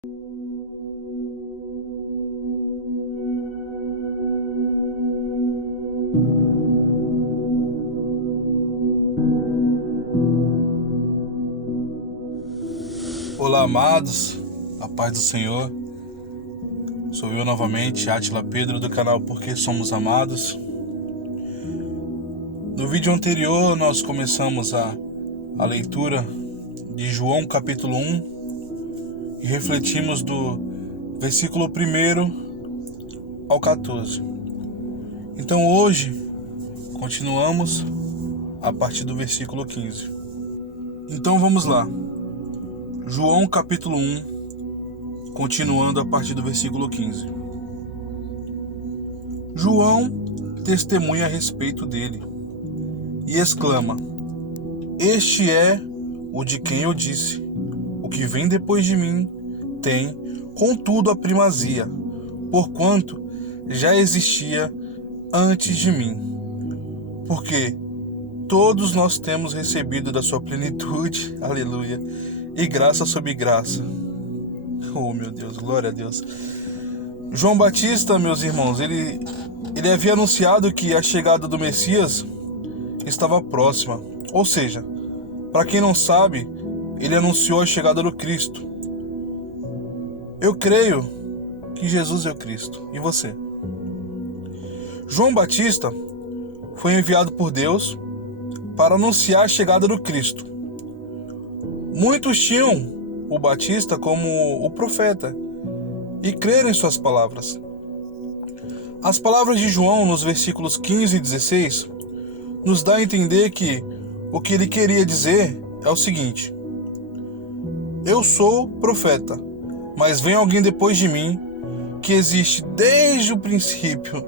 Olá, amados, a paz do Senhor. Sou eu novamente, Átila Pedro, do canal Porque Somos Amados. No vídeo anterior nós começamos a leitura de João capítulo 1 e refletimos do versículo 1 ao 14. Então hoje continuamos a partir do versículo 15. Então vamos lá. João capítulo 1, continuando a partir do versículo 15. João testemunha a respeito dele e exclama: Este é o de quem eu disse, o que vem depois de mim tem, contudo, a primazia, porquanto já existia antes de mim. Porque todos nós temos recebido da sua plenitude, aleluia, e graça sobre graça. Oh, meu Deus, glória a Deus. João Batista, meus irmãos, ele havia anunciado que a chegada do Messias estava próxima. Ou seja, para quem não sabe, ele anunciou a chegada do Cristo. Eu creio que Jesus é o Cristo. E você? João Batista foi enviado por Deus para anunciar a chegada do Cristo. Muitos tinham o Batista como o profeta e creram em suas palavras. As palavras de João nos versículos 15 e 16 nos dá a entender que o que ele queria dizer é o seguinte: Eu sou profeta, mas vem alguém depois de mim que existe desde o princípio,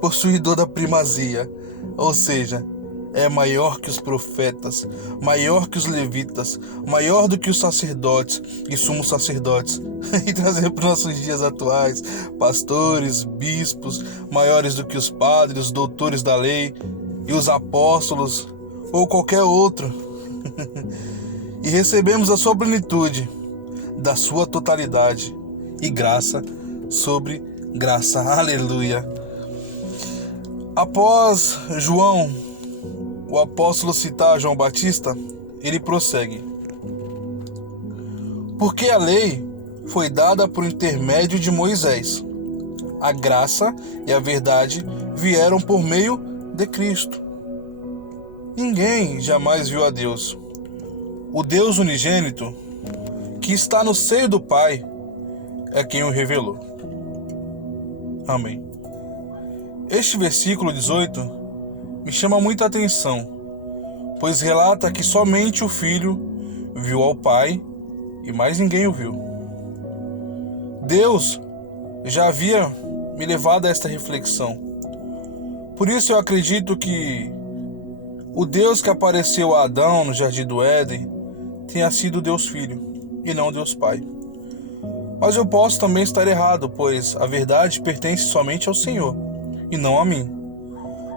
possuidor da primazia, ou seja, é maior que os profetas, maior que os levitas, maior do que os sacerdotes e sumos sacerdotes. E trazendo para os nossos dias atuais, pastores, bispos, maiores do que os padres, os doutores da lei e os apóstolos, ou qualquer outro. E recebemos a sua plenitude, da sua totalidade, e graça sobre graça. Aleluia. Após João, o apóstolo, citar João Batista, ele prossegue: Porque a lei foi dada por intermédio de Moisés. A graça e a verdade vieram por meio de Cristo. Ninguém jamais viu a Deus. O Deus unigênito, que está no seio do Pai, é quem o revelou. Amém. Este versículo 18 me chama muita atenção, pois relata que somente o Filho viu ao Pai e mais ninguém o viu. Deus já havia me levado a esta reflexão. Por isso eu acredito que o Deus que apareceu a Adão no Jardim do Éden tenha sido Deus Filho e não Deus Pai. Mas eu posso também estar errado, pois a verdade pertence somente ao Senhor e não a mim.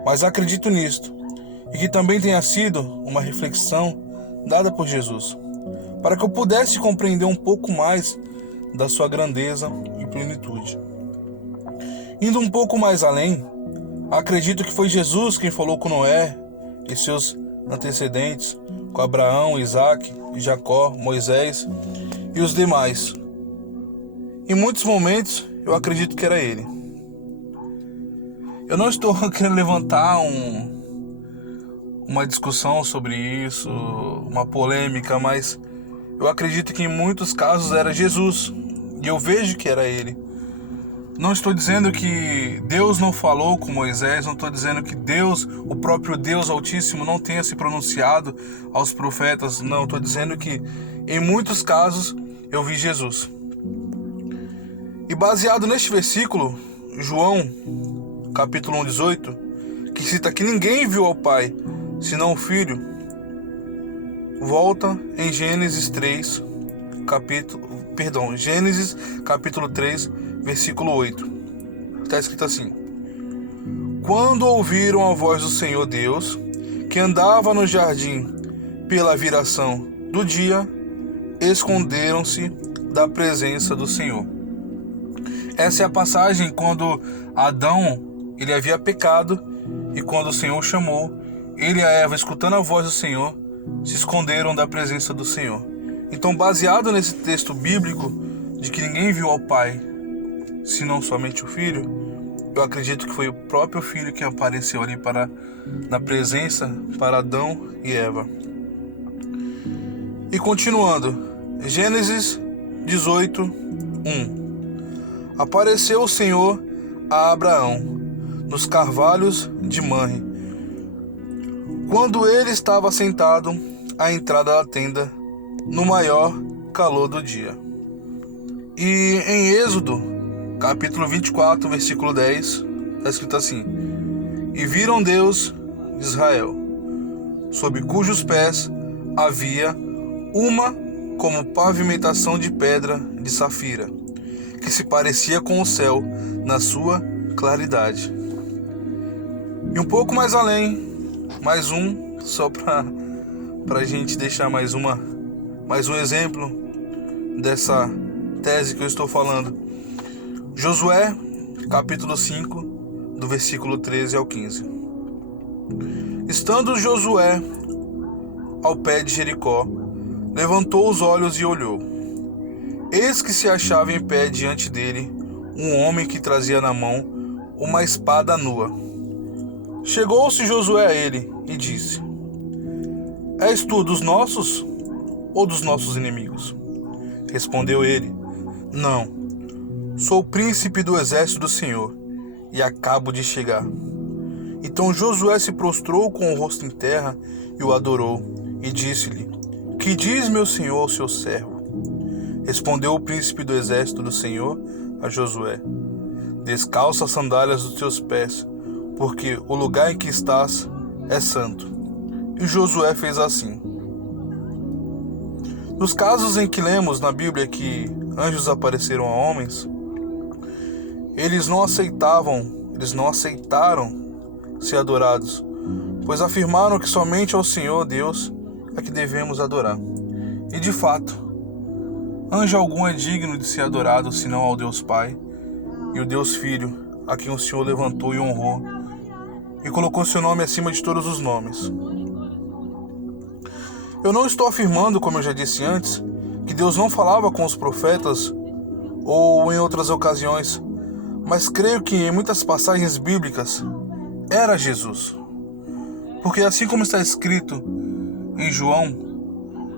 Mas acredito nisto, e que também tenha sido uma reflexão dada por Jesus, para que eu pudesse compreender um pouco mais da sua grandeza e plenitude. Indo um pouco mais além, acredito que foi Jesus quem falou com Noé e seus antecedentes, com Abraão, Isaac, Jacó, Moisés e os demais. Em muitos momentos, eu acredito que era ele. Eu não estou querendo levantar uma discussão sobre isso, uma polêmica, mas eu acredito que em muitos casos era Jesus, e eu vejo que era ele. Não estou dizendo que Deus não falou com Moisés, não estou dizendo que Deus, o próprio Deus Altíssimo, não tenha se pronunciado aos profetas, não, estou dizendo que em muitos casos eu vi Jesus. E baseado neste versículo, João capítulo 1, 18, que cita que ninguém viu ao Pai, senão o Filho, volta em Gênesis capítulo 3, versículo 8. Está escrito assim: Quando ouviram a voz do Senhor Deus, que andava no jardim pela viração do dia, esconderam-se da presença do Senhor. Essa é a passagem quando Adão ele havia pecado e quando o Senhor chamou, ele e a Eva, escutando a voz do Senhor, se esconderam da presença do Senhor. Então, baseado nesse texto bíblico de que ninguém viu ao Pai, senão somente o Filho, eu acredito que foi o próprio Filho que apareceu ali na presença para Adão e Eva. E continuando, Gênesis 18, 1. Apareceu o Senhor a Abraão nos carvalhos de Manre, quando ele estava sentado à entrada da tenda, no maior calor do dia. E em Êxodo, capítulo 24, versículo 10, está escrito assim: E viram Deus de Israel, sob cujos pés havia uma como pavimentação de pedra de safira, que se parecia com o céu na sua claridade. E um pouco mais além, mais um, só para a gente deixar mais um exemplo dessa tese que eu estou falando. Josué, capítulo 5, do versículo 13 ao 15. Estando Josué ao pé de Jericó, levantou os olhos e olhou. Eis que se achava em pé diante dele um homem que trazia na mão uma espada nua. Chegou-se Josué a ele e disse: És tu dos nossos ou dos nossos inimigos? Respondeu ele: Não, sou o príncipe do exército do Senhor e acabo de chegar. Então Josué se prostrou com o rosto em terra e o adorou e disse-lhe: Que diz meu senhor ao seu servo? Respondeu o príncipe do exército do Senhor a Josué: Descalça as sandálias dos teus pés, porque o lugar em que estás é santo. E Josué fez assim. Nos casos em que lemos na Bíblia que anjos apareceram a homens, eles não aceitaram ser adorados, pois afirmaram que somente ao Senhor Deus é que devemos adorar. E de fato, anjo algum é digno de ser adorado senão ao Deus Pai e o Deus Filho, a quem o Senhor levantou e honrou, e colocou seu nome acima de todos os nomes. Eu não estou afirmando, como eu já disse antes, que Deus não falava com os profetas ou em outras ocasiões, mas creio que em muitas passagens bíblicas era Jesus. Porque assim como está escrito em João,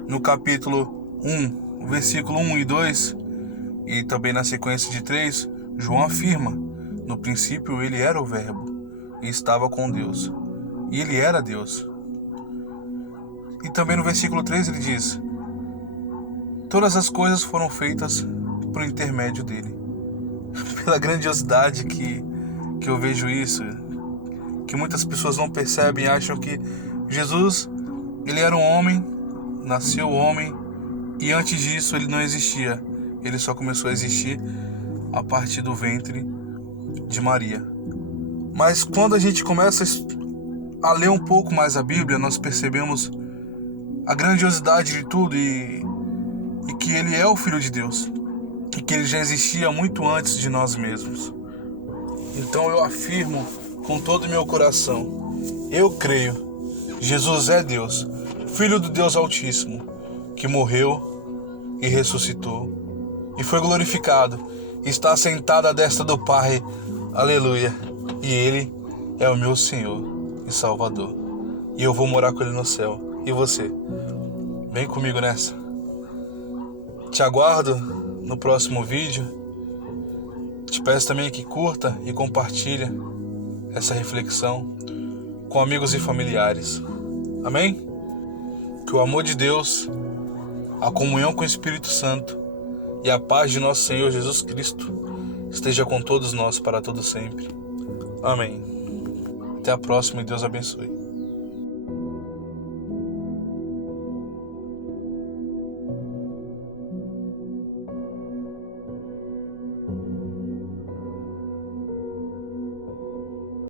no capítulo 1, versículo 1 e 2, e também na sequência de 3, João afirma: no princípio ele era o Verbo, e estava com Deus, e ele era Deus. E também no versículo 3 ele diz: todas as coisas foram feitas por intermédio dele. Pela grandiosidade que eu vejo isso, que muitas pessoas não percebem, acham que Jesus, ele era um homem, nasceu homem, e antes disso ele não existia. Ele só começou a existir a partir do ventre de Maria. Mas quando a gente começa a ler um pouco mais a Bíblia, nós percebemos a grandiosidade de tudo e que ele é o Filho de Deus, e que ele já existia muito antes de nós mesmos. Então eu afirmo com todo o meu coração, eu creio, Jesus é Deus, Filho do Deus Altíssimo, que morreu e ressuscitou e foi glorificado, está sentado à destra do Pai, aleluia, e ele é o meu Senhor e Salvador, e eu vou morar com ele no céu. E você? Vem comigo nessa. Te aguardo no próximo vídeo. Te peço também que curta e compartilhe essa reflexão com amigos e familiares. Amém? Que o amor de Deus, a comunhão com o Espírito Santo e a paz de nosso Senhor Jesus Cristo esteja com todos nós para todo sempre. Amém. Até a próxima e Deus abençoe.